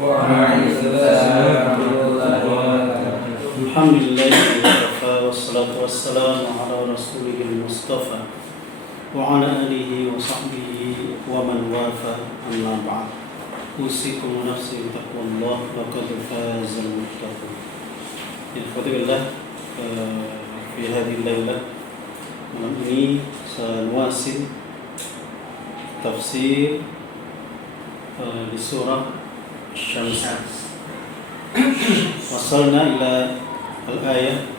Waalaikumsalam. Alhamdulillah wassalatu wassalamu ala rasulihil mustafa wa ala alihi wa sahbihi wa man wafa amma ba'd. Usikum nafsi taqwallah laqad fazal muttaqun. Alhamdulillah fi hadhihi lailah malam ini sanuwasil tafsir di surah Syams. Wasalna ila al-ayah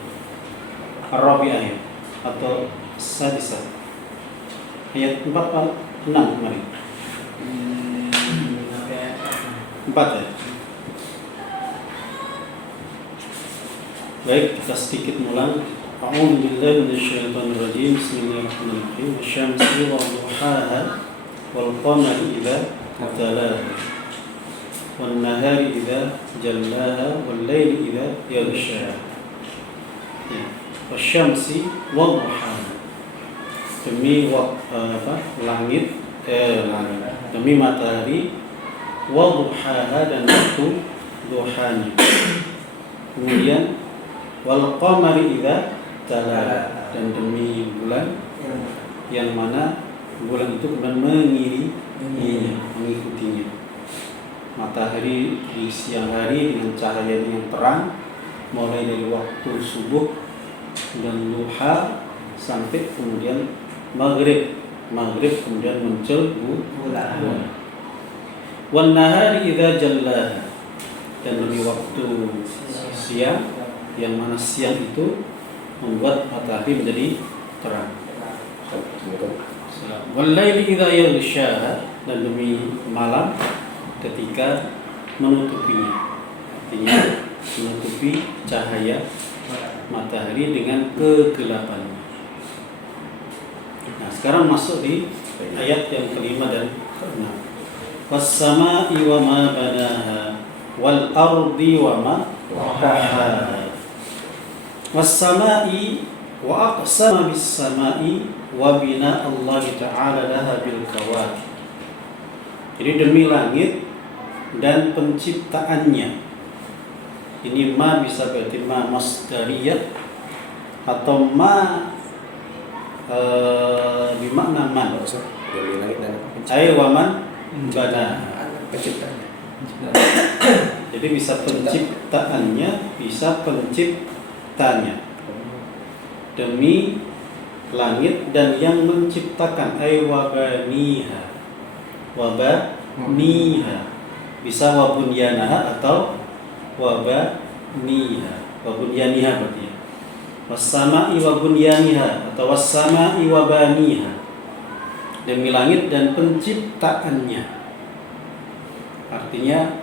ar-rabi'ah atau sadisah. Ayat 4 atau 6 kemarin? 4 ya? Baik, kita sedikit mulang. A'udzu billahi minasyaitonir rajim. Bismillahirrahmanirrahim. Asy-syamsi wa duhaha wal qamari idza talaha wan nahari idza jallaha wal laili idza yaghshaha. Wasyamsi wa duhaha. Demi langit, demi matahari, wa duhaha dan waktu duhanya. Kemudian wal qamari idza talaha, dan demi bulan yang mana bulan itu kemudian mengikutinya. Matahari di siang hari dengan cahayanya yang terang mulai dari waktu subuh dan duha sampai kemudian maghrib kemudian muncul bulan. Wan nahari idza jallaha, dan demi waktu siang yang mana siang itu membuat matahari menjadi terang. Wal laili idza yaghshaha, dan demi malam ketika menutupinya, artinya menutupi cahaya matahari dengan kegelapannya. Nah, sekarang masuk di ayat yang kelima dan keenam. Was-samaa'i wa ma banaha wal ardi wa ma tahaha. Was-samaa'i wa aqsama bis-samaa'i wa bina Allah Ta'ala laha bil kawakib. Jadi demi langit dan penciptaannya. Ini ma bisa berarti ma masdariyah atau ma bermakna man. Demi langit dan Ay wa man bana. penciptanya. Jadi bisa penciptaannya, bisa penciptanya. Demi langit dan yang menciptakan, ay wa baniha. Wa baniha. Bisa wa bunyanaha atau wa baniha. Wa bunyaniha berarti. Was-sama'i wa bunyaniha atau was-sama'i wa baniha. Demi langit dan penciptaannya. Artinya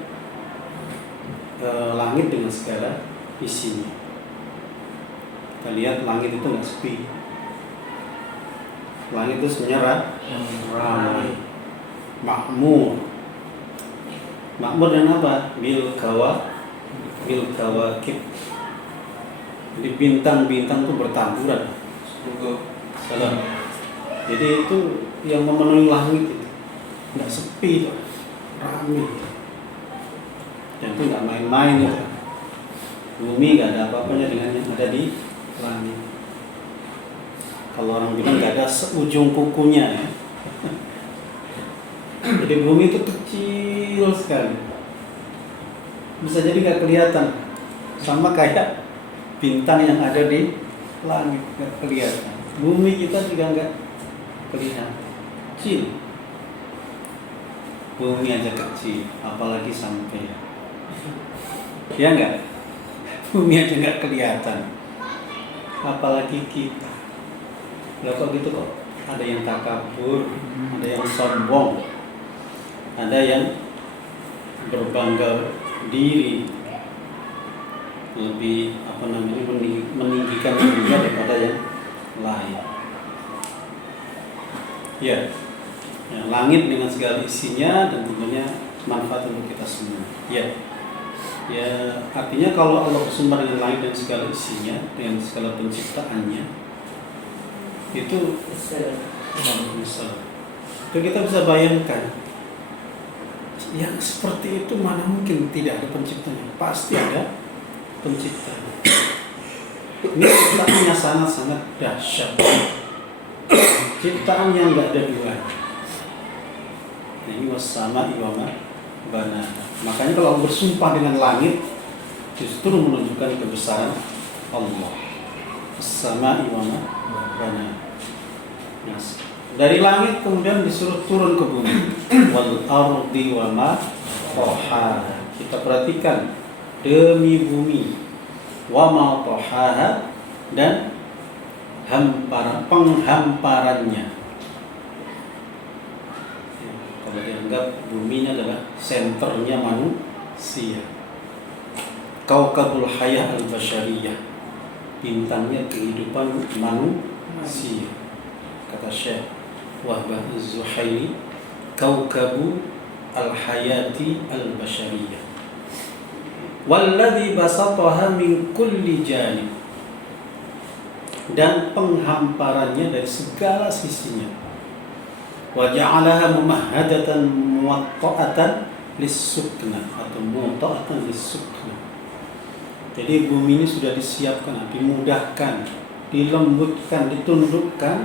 langit dengan segala isinya. Kita lihat langit itu nggak sepi. Langit itu sebenarnya ramai, makmur. Makmur dengan apa? Bil kawakib. Jadi bintang-bintang itu bertaburan. Salam. Jadi itu yang memenuhi langit itu nggak sepi itu, ramai. Dan itu nggak main-main itu. Bumi nggak ada apa-apanya dengan yang ada di langit. Kalau orang bilang nggak ada seujung kukunya ya. Jadi bumi itu kecil sekali. Bisa jadi nggak kelihatan. Sama kayak bintang yang ada di langit nggak kelihatan. Bumi kita juga nggak kelihatan. Kecil. Bumi aja kecil, apalagi sampai. Ya nggak? Bumi aja nggak kelihatan. Apalagi kita. Lah kok gitu kok? Ada yang takabur, ada yang sombong, ada yang berbangga diri, lebih meninggikan dirinya daripada yang lain. Ya, langit dengan segala isinya dan tentunya manfaat untuk kita semua. Ya, artinya kalau Allah bersumber dengan langit dan segala isinya, dengan segala penciptaannya, itu misal. Itu kita bisa bayangkan Yang seperti itu mana mungkin tidak ada penciptanya? Pasti ada penciptanya. Ini ciptaannya sangat-sangat dahsyat. Ciptaan yang nggak ada duanya. Nah, ini wassama'i wa ma banaha. Makanya kalau bersumpah dengan langit justru menunjukkan kebesaran Allah. Wassama'i wa ma banaha. Nah, dari langit kemudian disuruh turun ke bumi. Wal ardi wa ma tahaha. Kita perhatikan demi bumi wa ma tahaha dan penghamparannya. Kalau dianggap bumi adalah senternya manusia. Kaukabul hayah al-basyariyah, bintangnya kehidupan manusia. Kata Syekh Wahbah Az-Zuhaili, kaukabu al-hayati al-basyariyah. Walladhi basataha min kulli janib, dan penghamparannya dari segala sisinya. Wa ja'alaha mumahhadatan muwatta'atan lis-sukna atau muwatta'atan lis-sukna. Jadi bumi ini sudah disiapkan, dimudahkan, dilembutkan, ditundukkan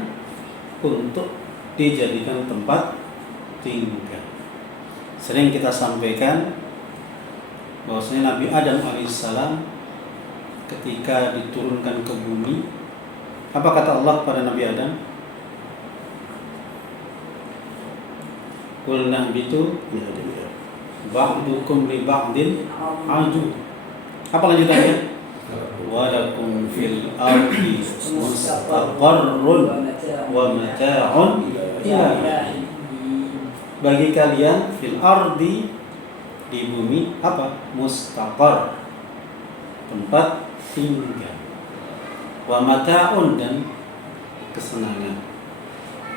untuk dijadikan tempat tinggal. Sering kita sampaikan bahwasanya Nabi Adam alaihissalam ketika diturunkan ke bumi, apa kata Allah pada Nabi Adam? Qulna bitu ba'dukum li ba'din adu. Apa lanjutannya? Wa lakum fil ardi mustaqarrun wa mata'un ila hin. Bagi kalian fil ardi, di bumi apa? Mustaqar, tempat tinggal. Wa mata'un, dan kesenangan.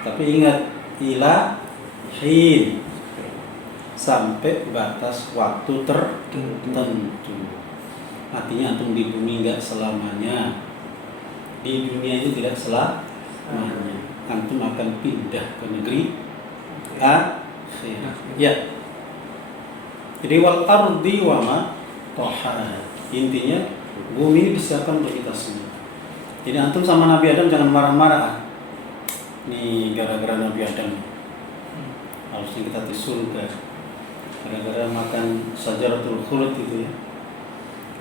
Tapi ingat, ila hin, sampai batas waktu tertentu. Artinya antum di bumi enggak selamanya. Di dunia ini tidak selamanya. Antum akan pindah ke negeri akhirat. Ya. Jadi wal ardi wa ma tahaha. Intinya bumi ini disiapkan untuk kita semua. Jadi antum sama Nabi Adam jangan marah-marah. Nih gara-gara Nabi Adam harusnya kita di surga. Gara-gara makan sajaratul khuld itu ya.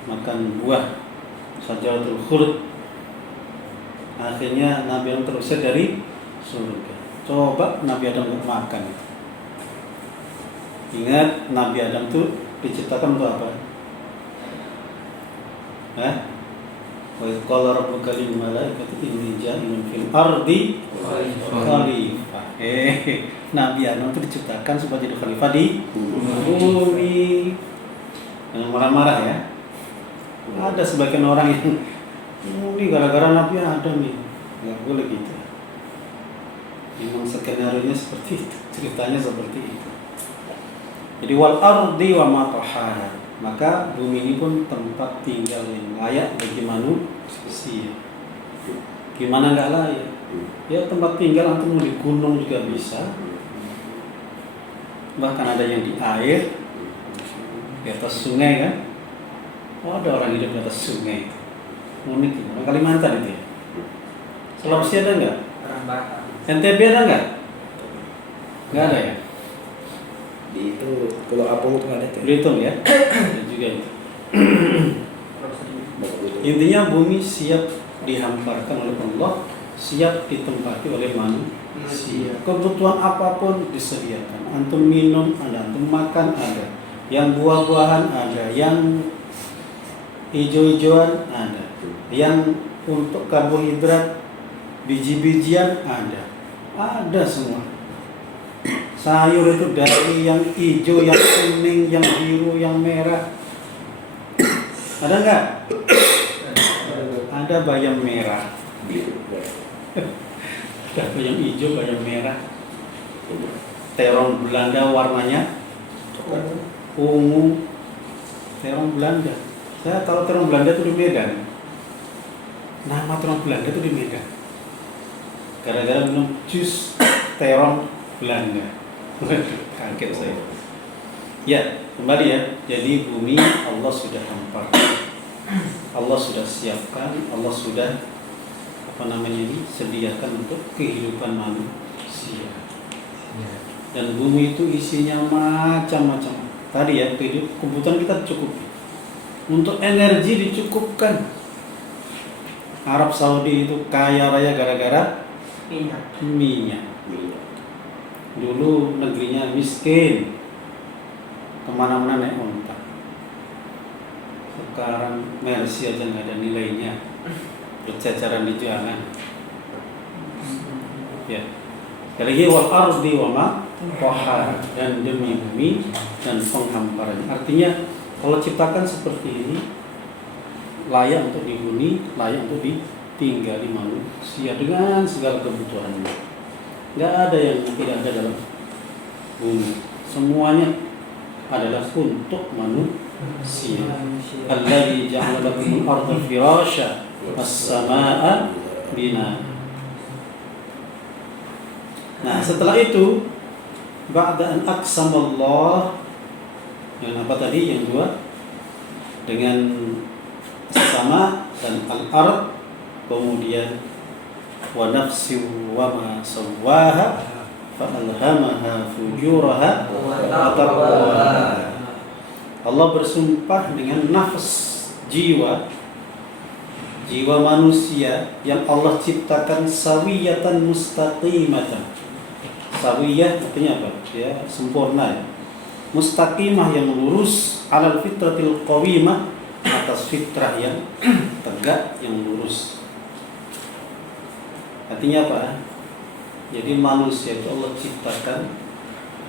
Makan buah sajaratul khuld. Akhirnya Nabi Adam terusir dari surga. Coba Nabi Adam untuk makan. Ingat Nabi Adam itu diciptakan untuk apa? Wa qala rabbuka lil malaikati inni ja'ilun fil ardi khalifah. Nabi Adam itu diciptakan supaya jadi khalifah di bumi. Jangan marah-marah ya. Ada sebagian orang yang ini gara-gara Nabi Adam nih. Enggak boleh gitu. Memang skenario-nya seperti itu, ceritanya seperti itu. Jadi wal ardi wa ma tahaha. Maka bumi ini pun tempat tinggal yang layak bagi manusia. Gimana enggak layak? Ya tempat tinggal antum di gunung juga bisa. Bahkan ada yang di air, di atas sungai kan. Oh, ada orang hidup di atas sungai. Unik, orang Kalimantan itu ya. Sulawesi ada enggak? NTB ada enggak? Enggak ada ya? Di itu Pulau Apung itu ada tuh. Belitung ya. Ada juga itu. Intinya bumi siap dihamparkan oleh Allah, siap ditempati oleh manusia. Kebutuhan apapun disediakan. Antum minum ada, antum makan ada, yang buah-buahan ada, yang hijau-hijauan ada, yang untuk karbohidrat biji-bijian ada semua. Sayur itu dari yang hijau, yang kuning, yang biru, yang merah. Ada enggak? Ada bayam merah. Ada bayam hijau, bayam merah. Terong Belanda warnanya ungu. Terong Belanda. Saya tahu terong Belanda itu di Medan. Nama terong Belanda itu di Medan. Gara-gara minum jus terong Belanda. Waduh, kaget saya. Ya, kembali ya. Jadi bumi Allah sudah hampar. Allah sudah siapkan, Allah sudah sediakan untuk kehidupan manusia. Dan bumi itu isinya macam-macam. Tadi ya, kebutuhan kita cukup. Untuk energi dicukupkan. Arab Saudi itu kaya raya gara-gara minyak. Dulu negerinya miskin, kemana-mana naik onta. Sekarang Mercy aja nggak ada nilainya, berceceran di jalan. Ya, lagi wal ardi wa ma qaha, dan demi bumi dan penghamparannya. Artinya kalau ciptakan seperti ini layak untuk dihuni, layak untuk ditinggali manusia dengan segala kebutuhannya. Nggak ada yang tidak ada dalam bumi. Semuanya adalah untuk manusia. Alladzi ja'ala lakumul arda firasya was-samaa'a binaa. Nah, setelah itu ba'da an aqsamallah, yang apa tadi yang dua, dengan sama dan al-ard, kemudian wa nafsi wa ma sawwaha fa alhamaha fujuraha wa taqwaha. Allah bersumpah dengan nafas, jiwa manusia yang Allah ciptakan sawiyatan mustaqimatan. Sawiyah artinya apa? Ya, sempurna ya. Mustaqimah yang lurus, alal fitratil qawimah, atas fitrah yang tegak, yang lurus. Artinya apa? Jadi manusia itu Allah ciptakan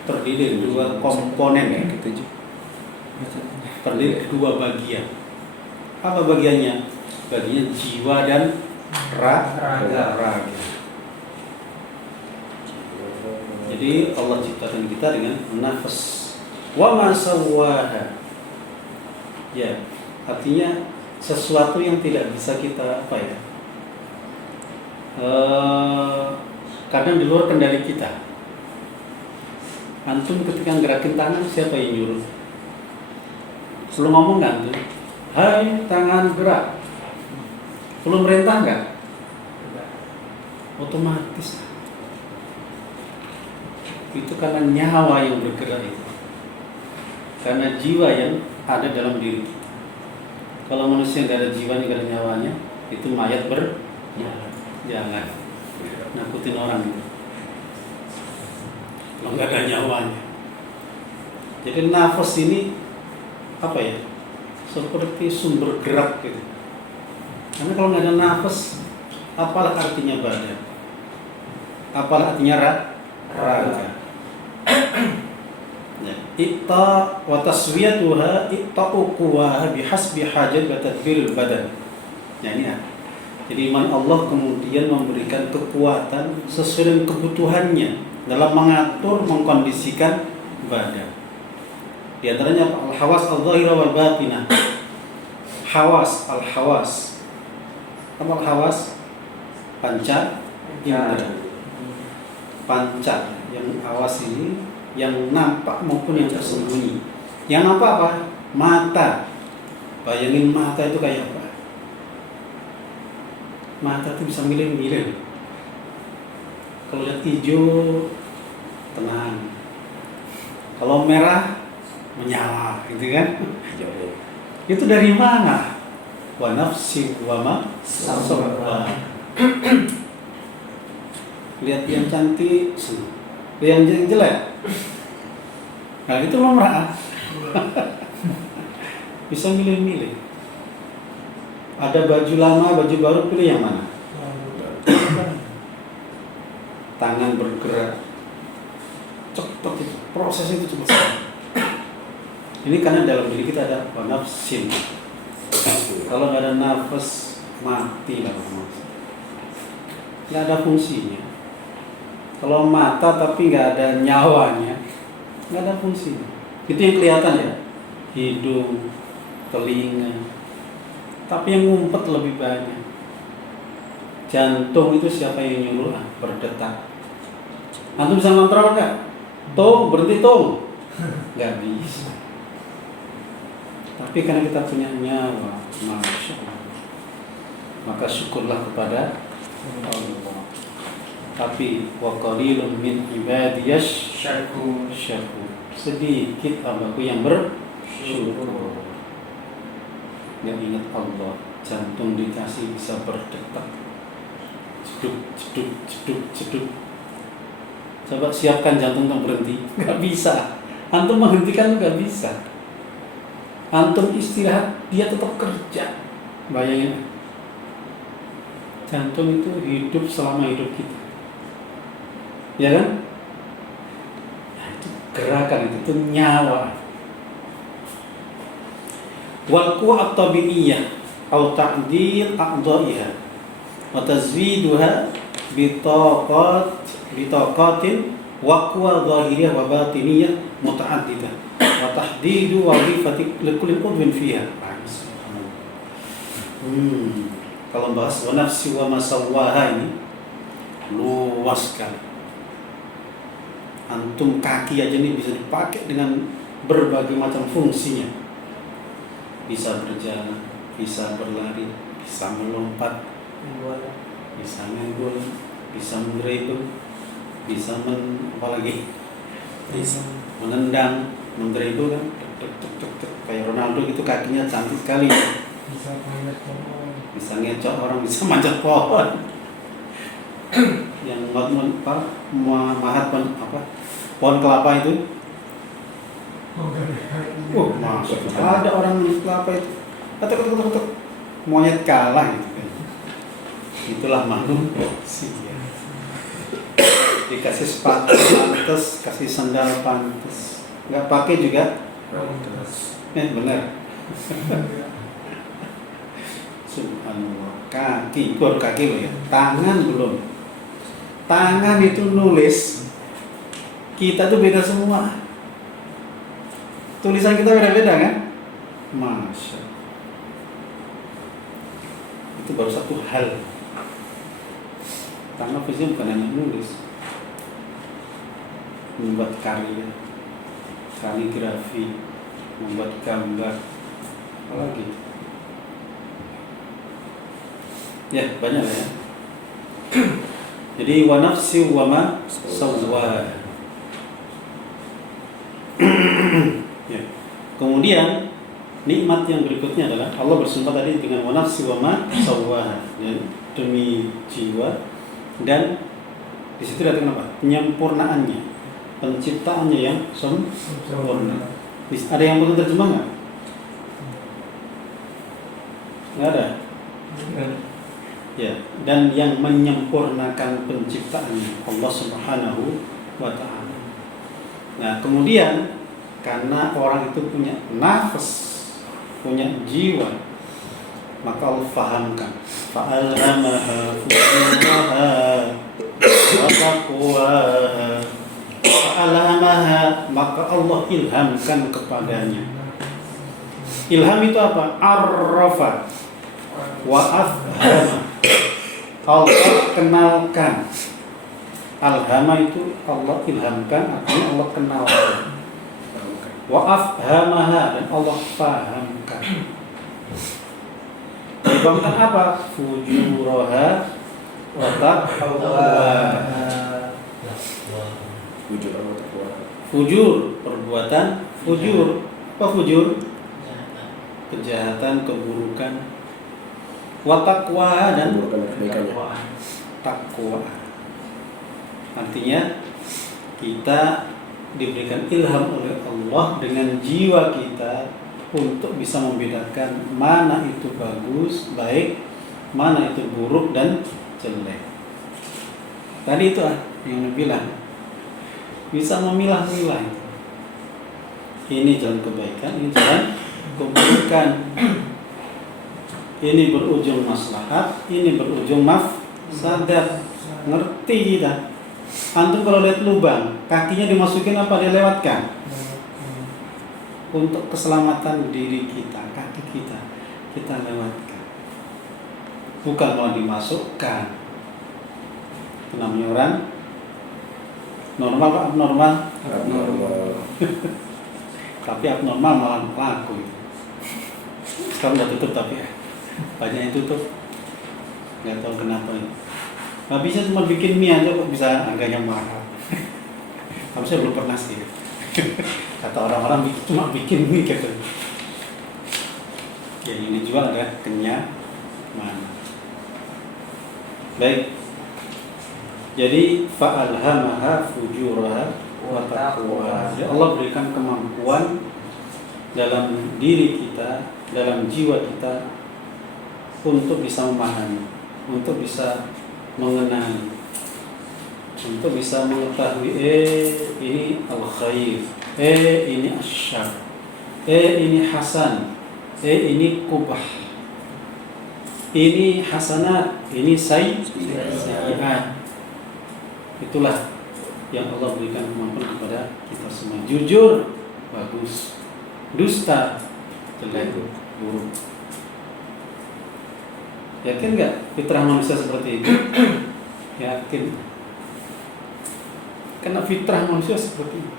terdiri dari dua komponen ya. Terdiri dari dua bagian. Apa bagiannya? Bagian jiwa dan raga. Jadi Allah ciptakan kita dengan nafas. Wa ma sawwaha. Ya, artinya sesuatu yang tidak bisa kita kadang di luar kendali kita. Antum ketika gerakin tangan, siapa yang nyuruh? Belum ngomong kan tuh, hai tangan gerak. Belum merintah nggak? Otomatis. Itu karena nyawa yang bergerak itu. Karena jiwa yang ada dalam diri. Kalau manusia nggak ada jiwanya, nggak ada nyawanya, itu mayat jangan nakutin orang itu. Kalau nggak ada nyawanya. Jadi nafas ini apa ya, seperti sumber gerak gitu. Karena kalau nggak ada nafas, apalah artinya badan, apalah artinya raga. Itta wa taswiyatuha itta'u quwwaha bihasbi hajat wa tadbiril badan. Ya, ini ya. Jadi iman Allah kemudian memberikan kekuatan sesuai dengan kebutuhannya dalam mengatur, mengkondisikan badan. Di antaranya al-hawas al-zahira wal batinah. Al-hawas. Apa al-hawas? Panca indera. Panca yang awas ini yang nampak maupun yang tersembunyi. Yang nampak apa? Mata. Bayangin mata itu kayak apa? Mata itu bisa milih-milih. Kalau lihat hijau, tenang. Kalau merah, menyala, gitu kan? Itu dari mana? Wa nafsi wa ma sawwaha. Lihat yang cantik, senang. Lihat yang jelek, nah itu lumrah. Bisa milih-milih. Ada baju lama, baju baru, pilih yang mana? Tangan bergerak cepat, itu proses itu cepat sekali. Ini karena dalam diri kita ada nafsin. Kalau nggak ada nafas, mati lah, nggak ada fungsinya. Kalau mata tapi nggak ada nyawanya, nggak ada fungsinya. Itu yang kelihatan ya, hidung, telinga. Tapi yang ngumpet lebih banyak. Jantung itu siapa yang nyuruh? Berdetak. Antum bisa ngontrol nggak? Tung, berhenti tung. nggak bisa. Tapi karena kita punya nyawa, masya Allah, maka syukurlah kepada Allah. Tapi wa qalilun min ibadiyas syakur. Sedikit hambaku yang bersyukur. Yang ingat Allah, jantung dikasih bisa berdetak. Ceduk. Coba siapkan jantung untuk berhenti, nggak bisa. Antum menghentikan nggak bisa. Antum istirahat, dia tetap kerja. Bayangin, jantung itu hidup selama hidup kita, ya kan? Nah, itu gerakan itu nyawa. Wal quwwat tabi'iyah atau ta'dil a'dha'iha wa tazwiduha bitaqatin wa quwwa dhahiriyah wa batiniyah muta'addidah wa tahdidu wazifati likulli udwin fiha. Kalau bahas wa nafsi wa masawwaha ini luas sekali. Antum kaki aja nih bisa dipakai dengan berbagai macam fungsinya. Bisa berjalan, bisa berlari, bisa melompat, bisa menggol, bisa mendribble, bisa apalagi bisa menendang, mendribble kan, kayak Ronaldo gitu kakinya cantik sekali. Bisa ngecok orang, bisa manjat pohon. Yang mahat pohon kelapa itu. Masuk ada orang manjat kelapa itu. Ketuk. Monyet kalah gitu kan. Itulah manusia. Dikasih sepatu pantes, kasih sandal pantes. Enggak pakai juga pantes. Benar. Subhanallah. Kaki, baru kaki loh ya. Tangan belum. Tangan itu nulis. Kita tuh beda semua. Tulisan kita beda-beda kan? Masya. Itu baru satu hal. Tangan fisik bukan hanya nulis. Membuat karya, kaligrafi, membuat gambar, apalagi. Ya, banyak ya. Jadi wa nafsi wa ma sawwa. Ya. Kemudian nikmat yang berikutnya adalah Allah bersumpah tadi dengan wa nafsi wa ma sawwa, ya, demi jiwa, dan di situ ada apa? Penyempurnaannya, penciptaannya yang sempurna. Ada yang perlu terjemah nggak? Nggak ada. Ya, dan yang menyempurnakan penciptaannya Allah Subhanahu wa ta'ala. Nah, kemudian karena orang itu punya nafas, punya jiwa, maka Allah fahamkan. Fa'alhamaha fujuraha wa taqwaha. Fa'alhamaha, maka Allah ilhamkan kepadanya. Ilham itu apa? Arrafa wa afhama. Allah kenalkan. Alhama itu Allah ilhamkan, artinya Allah kenalkan. Wa afhamaha, dan Allah fahamkan. Difahamkan apa? Fujuraha wa taqwaha. Fujur, perbuatan fujur. Apa fujur? Kejahatan, keburukan. Wa taqwa, dan takwa. Artinya kita diberikan ilham oleh Allah dengan jiwa kita untuk bisa membedakan mana itu bagus, baik, mana itu buruk dan jelek. Tadi itu yang dibilang bisa memilah-milah. Ini jalan kebaikan, ini jalan keburukan. Ini berujung maslahat, ini berujung mafsadat. Ngerti kita. Antum kalau lihat lubang, kakinya dimasukin apa dilewatkan? Untuk keselamatan diri kita, kaki kita lewatkan. Bukan mau dimasukkan. Itu namanya orang normal apa abnormal? Abnormal. Tapi abnormal malah laku. Sekarang udah tutup tapi ya. Banyak yang tutup. Nggak tahu kenapa ini. Nggak bisa cuma bikin mie aja kok bisa harganya mahal. Tapi saya belum pernah sih. Kata orang-orang cuma bikin mie gitu. Yang ini jual ada kenyang mana. Baik. Jadi fa'alhamaha fujuraha wa taqwaha. Ya Allah berikan kemampuan dalam diri kita, dalam jiwa kita untuk bisa memahami, untuk bisa mengenali, untuk bisa mengetahui ini al-khair, ini asyar, ini hasan, ini kubah, ini hasanat, ini sayyi'at. Itulah yang Allah berikan kemampuan kepada kita semua. Jujur bagus, dusta jelek, buruk. Yakin nggak fitrah manusia seperti itu? Yakin. Karena fitrah manusia seperti itu.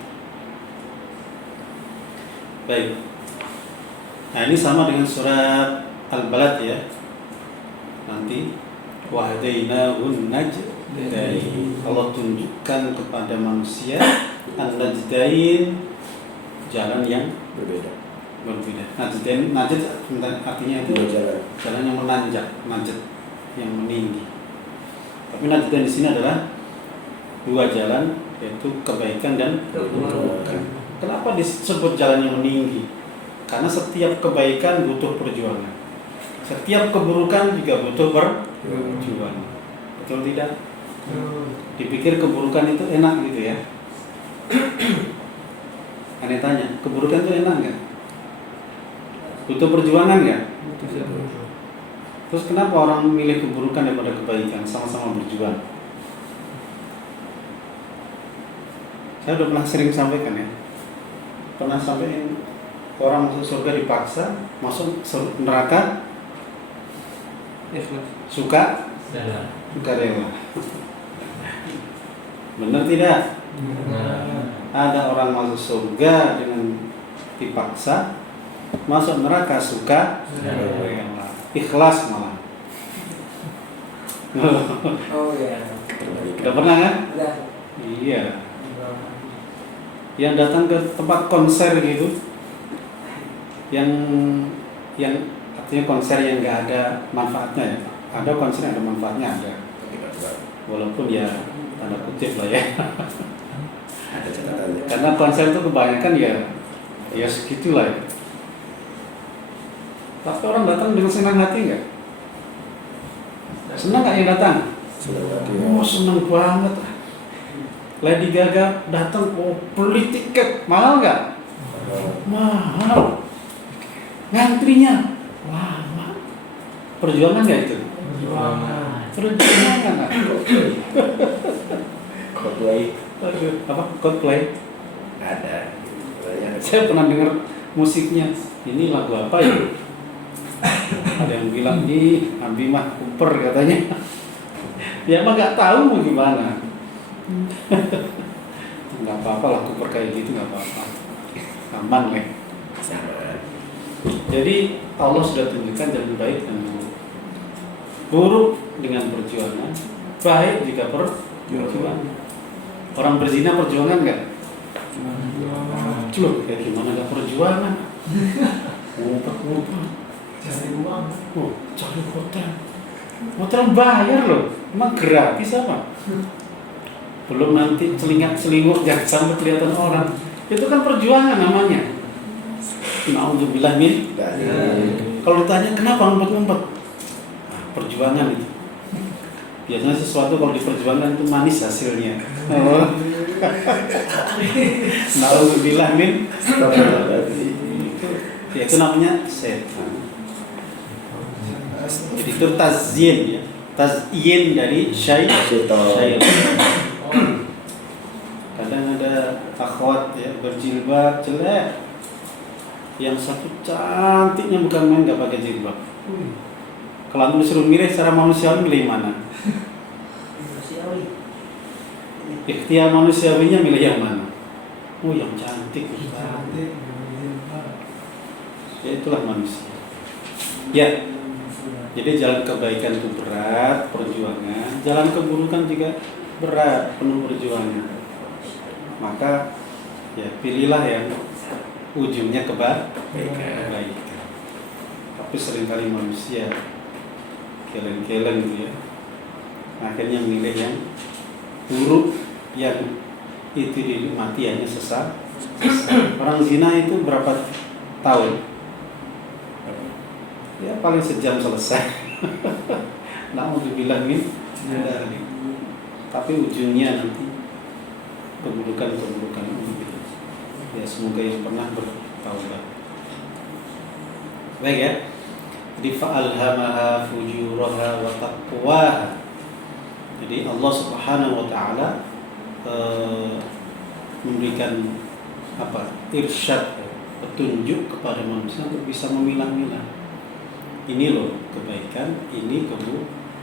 Baik. Nah ini sama dengan surat Al-Balad ya. Nanti wahdainahun najdain. Allah tunjukkan kepada manusia an-najdain, jalan yang berbeda. Najdain, najd artinya itu jalan yang menanjak, najd yang meninggi. Tapi najdain di sini adalah dua jalan, yaitu kebaikan dan keburukan. Kenapa disebut jalan yang meninggi? Karena setiap kebaikan butuh perjuangan. Setiap keburukan juga butuh perjuangan. Betul tidak? Dipikir keburukan itu enak gitu ya. Aneh tanya, keburukan itu enak nggak? Butuh perjuangan nggak? Terus kenapa orang memilih keburukan daripada kebaikan? Sama-sama berjuang. Saya udah pernah sering sampaikan ya. Pernah sampaikan orang masuk surga dipaksa, masuk neraka suka rela. Benar tidak? Ada orang masuk surga dengan dipaksa, masuk neraka suka rela. Ikhlas malah. Oh ya. Udah pernah kan? Udah. Iya. Yang datang ke tempat konser gitu, yang artinya konser yang nggak ada manfaatnya ya. Ada konser yang ada manfaatnya ada. Walaupun ya tanda kutip lah ya. Ada catatannya. Karena konser itu kebanyakan ya segitulah ya. Tapi orang datang dengan senang hati nggak? Senang nggak yang datang? Senang hati. Oh senang banget. Lady Gaga datang, beli tiket, mahal nggak? Mahal. Ngantrinya lama. Perjuangan nggak itu? Perjuangan nggak? Coldplay Apa? Coldplay? ada. Saya pernah dengar musiknya. Ini lagu apa ya? Ada yang bilang di Abimah Cooper katanya. Ya emang nggak tahu mau gimana. Nggak apa-apa lah Cooper kayak gitu, nggak apa-apa. Aman ya. Jadi Allah sudah tunjukkan jalan baik dan buruk. Buruk dengan perjuangan, baik jika perjuangan. Orang berzina perjuangan nggak? Loh, kayak gimana nggak perjuangan? Ngumpet-ngumpet. Cari uang. Oh, cari hotel. Hotel bayar loh, emang gratis apa? Belum nanti selingat-selingkuh jangan sampai kelihatan orang. Itu kan perjuangan namanya. Na'udzubillah min. Kalau ditanya kenapa ngumpet-ngumpet? Nah, perjuangan itu. Biasanya sesuatu kalau diperjuangkan itu manis hasilnya. Na'udzubillah min. Itu namanya setan. Jadi itu tazyin ya. Tazyin dari syaitan. Kadang ada akhwat ya berjilbab jelek, yang satu cantiknya bukan main nggak pakai jilbab. Kalau aku disuruh milih secara manusiawi milih mana? Ikhtiar manusiawinya milih yang mana? Oh yang cantik. Ya itulah manusia. Ya, jadi jalan kebaikan itu berat, perjuangan. Jalan keburukan juga berat, penuh perjuangan. Maka ya pilihlah yang ujungnya kebaikan. Tapi seringkali manusia keleng-keleng gitu ya, akhirnya milih yang buruk, yang itu dinikmati hanya sesaat. Orang zina itu berapa tahun? Ya paling sejam selesai. Nah mau dibilangin, tapi ujungnya nanti keburukan. Ya semoga yang pernah bertaubat. Baik ya. Jadi fa'alhamaha fujuraha wa taqwaha. Jadi Allah Subhanahu wa taala memberikan irsyad, petunjuk kepada manusia untuk bisa memilah-milah. Ini loh kebaikan, ini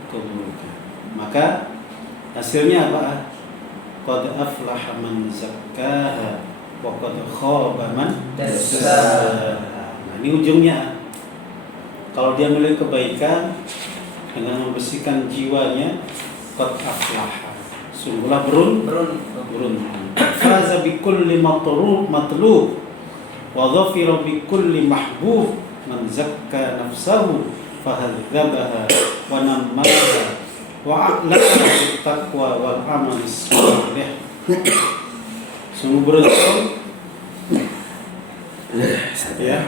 keburukan. Maka hasilnya apa? Qad aflaha man zakkaha wa qad khaba man dassaha. Nah, ini ujungnya. Kalau dia milih kebaikan dengan membersihkan jiwanya, qad aflaha, sungguhlah beruntung. Faza bi kulli matlub wa dhafira bi kulli mahbub. Man zakka nafsahu fahadzabaha wa nammaha wa a'laha bit taqwa wal amal salih. Sungguh beruntung ya,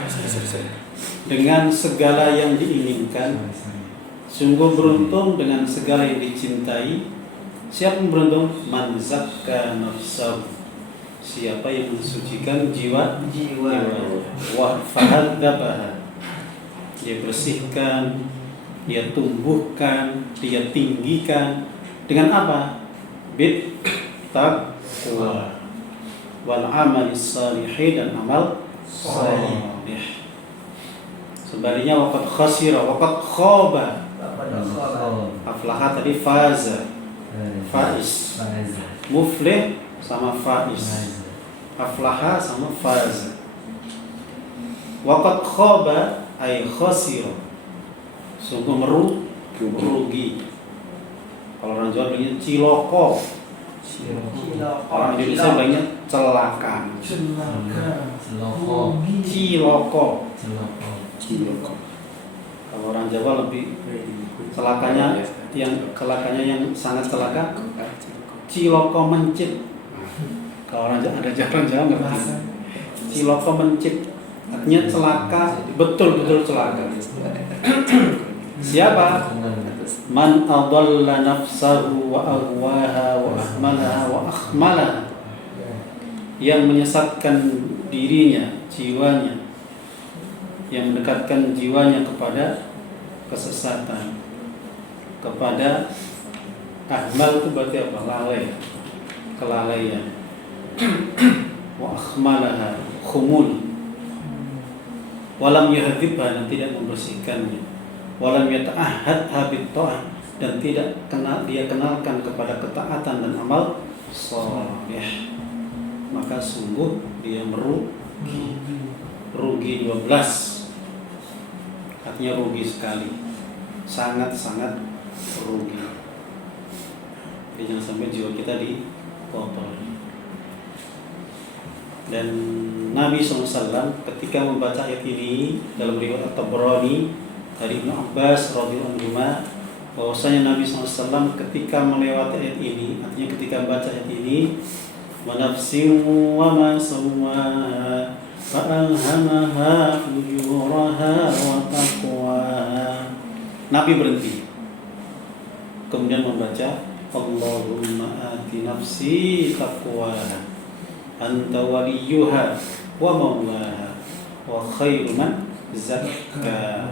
dengan segala yang diinginkan. Sungguh beruntung dengan segala yang dicintai. Siapa yang beruntung? Man zakka nafsahu, siapa yang mensucikan jiwa. Wa fahadzabaha, dia bersihkan, dia tumbuhkan, dia tinggikan dengan apa? Bit taqwa wal amal salih, dan amal salih. Sebaliknya waqad khasira waqad khaba. Aflaha tadi faza, faiz. Muflih sama faiz. Aflaha sama faza. Waqad khaba ay khasira, sungguh merugi. Kalau orang Jawa bilangnya ciloko. Orang Indonesia bilangnya celaka. Ciloko. Kalau orang Jawa lebih celakanya yang sangat celaka, ciloko mencit. Kalau orang Jawa, ada Jawa ngerti. Ciloko mencit artinya celaka, betul-betul celaka. Siapa? Man adalla nafsahu wa aghwaha wa ahmalaha wa akhmalaha, yang menyesatkan dirinya, jiwanya, yang mendekatkan jiwanya kepada kesesatan, kepada ahmal itu berarti apa? Lalai, kelalaian. Wa akhmalaha, khumul. Walam yahdhibha, dan tidak membersihkannya. Walam yata'ahad habit ta'ah, dan tidak dia kenalkan kepada ketaatan dan amal salih. Maka sungguh dia rugi 12. Artinya rugi sekali, sangat-sangat rugi. Jadi jangan sampai jiwa kita dikotori. Dan Nabi SAW ketika membaca ayat ini dalam riwayat At-Tabrani dari Ibnu Abbas radhiyallahu anhu, bahwasanya Nabi SAW ketika melewati ayat ini, artinya ketika membaca ayat ini, wa nafsin wa ma sawwaha fa alhamaha fujuraha wa taqwaha, Nabi berhenti, kemudian membaca Allahumma ati nafsi taqwaha anta waliyuha wa maulaha wa khairu man zakka.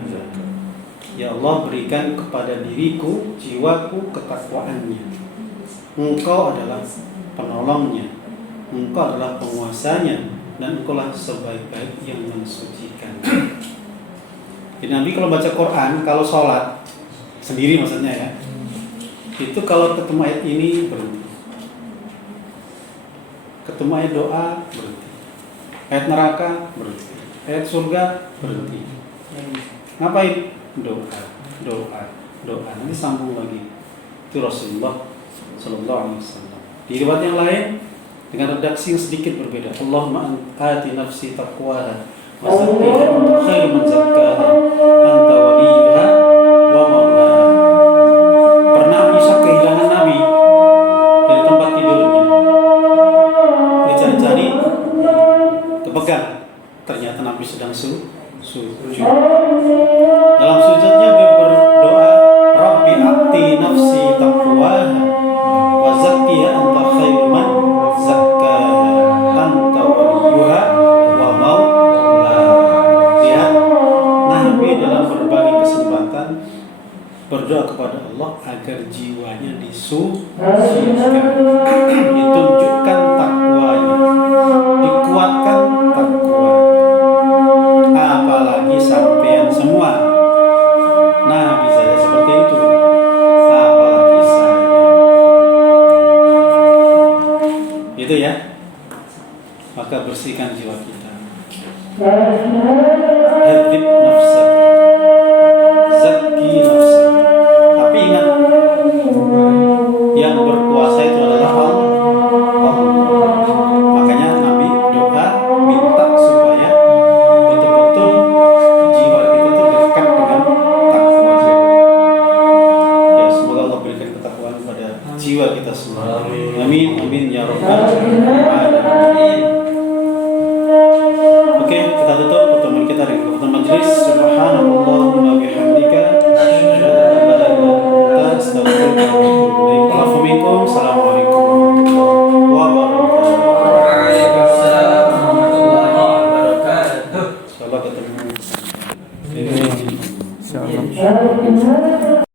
Ya Allah, berikan kepada diriku, jiwaku, ketakwaannya. Engkau adalah penolongnya, Engkau adalah penguasanya, dan Engkaulah sebaik-baik yang mensucikan. Jadi Nabi kalau baca Quran, kalau sholat sendiri maksudnya ya, itu kalau ketemu ayat ini berhenti, ketemu ayat doa berhenti, ayat neraka berhenti, ayat surga berhenti. Ngapain? Doa. Nanti sambung lagi. Itu Rasulullah Sallallahu Alaihi Wasallam. Di riwayat yang lain dengan redaksi yang sedikit berbeda. Allahumma ati nafsi taqwaha wa zakkiha khairu man zakkaha anta waliyuha wa maulaha. Pernah Aisyah kehilangan Nabi dari tempat tidurnya. Dicari-cari, kepegang. Ternyata Nabi sedang sujud. Dalam sujudnya dia berdoa, Rabbi ati nafsi taqwaha wa zakkiha anta khairu man zakkaha anta waliyuha wa maulaha. Lihat, Nabi dalam berbagai kesempatan berdoa kepada Allah agar jiwanya disucikan, ditunjukkan takwanya, dikuatkan takwa. Apalagi sampean semua, Nabi saja seperti itu, apalagi saya. Itu ya. Maka bersihkan jiwa kita. Hadzib nafsak, zakki nafsak. Tapi ingat, yang berkuasa itu adalah Allah. Makanya Nabi doa minta supaya betul-betul jiwa kita itu dekat dengan takwa. Ya, semoga Allah berikan ketakwaan pada jiwa kita semua. Amin ya rabbal alamin. Oke, kita tutup pertemuan kita dengan pertemuan majelis. Subhanallahumma bihamdika asyhadu an la ilaha illa anta astaghfiruka wa atubu ilaik. Assalamualaikum warahmatullahi wabarakatuh. Waalaikumsalam warahmatullahi wabarakatuh. Insyaallah ketemu. Insyaallah.